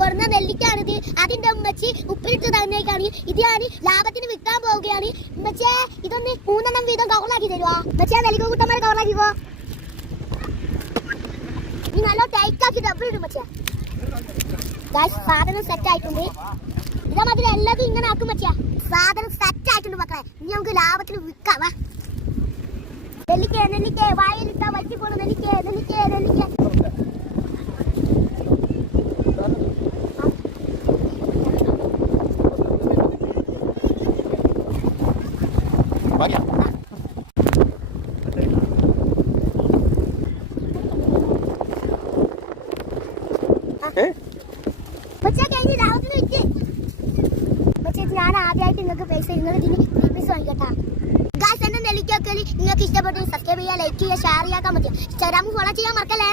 കുറഞ്ഞ നെല്ലിക്കാണിത്. അതിന്റെ ഉമ്മച്ചി ഉപ്പിലിട്ട് തന്നേക്കാണ്. ഇത് ഞാൻ ലാഭത്തിന് വിൽക്കാൻ പോവുകയാണ്. ഉമ്മച്ചേ ഇതൊന്ന് 3 എണ്ണം വീതം കവറിലാക്കി തരുവാ. ഉമ്മച്ചേ നെല്ലിക്ക കൂട്ടന്മാരെ കവറിലാക്കിക്കോ. നീ നല്ല ടൈറ്റ് ആക്കി ഡബിൾ ഇടും ഉമ്മച്ചേ. സാധനം സെറ്റ് ആയിട്ടുണ്ട്. ഇതാ മതി എല്ലാതും ഇങ്ങനെ ആക്കും പറ്റിയ സാധനം സെറ്റ് ആയിട്ടുണ്ട് മക്കളെ. ഇനി നമുക്ക് ലാഭത്തിന് വിൽക്കാം. നെല്ലിക്കേ നെല്ലിക്കേ വായിലിട്ടാ വറ്റി പോണു. നെല്ലിക്കേ നെല്ലിക്കേ നെല്ലിക്കേ ഞാൻ ആദ്യമായിട്ട് നിങ്ങൾക്ക് പൈസ നിങ്ങൾ പൈസ വാങ്ങിക്കട്ടാ. ഗായ്സ് എന്നെ നെല്ലിക്കൊക്കെ നിങ്ങൾക്ക് ഇഷ്ടപ്പെട്ടു സബ്സ്ക്രൈബ് ചെയ്യുക, ലൈക്ക് ചെയ്യുക, ഷെയർ ചെയ്യാൻ പറ്റും. ഇൻസ്റ്റാഗ്രാമിൽ ഫോളോ ചെയ്യാൻ മറക്കല്ലേ.